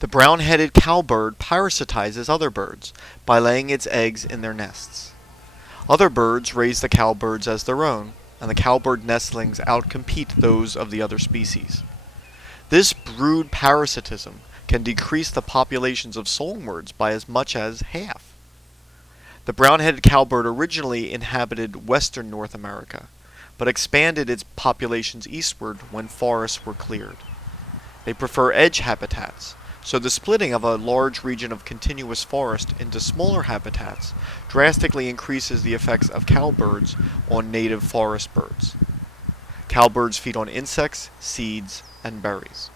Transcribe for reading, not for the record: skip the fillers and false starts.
The brown-headed cowbird parasitizes other birds by laying its eggs in their nests. Other birds raise the cowbirds as their own, and the cowbird nestlings outcompete those of the other species. This brood parasitism can decrease the populations of songbirds by as much as half. The brown-headed cowbird originally inhabited western North America, but expanded its populations eastward when forests were cleared. They prefer edge habitats, so the splitting of a large region of continuous forest into smaller habitats drastically increases the effects of cowbirds on native forest birds. Cowbirds feed on insects, seeds, and berries.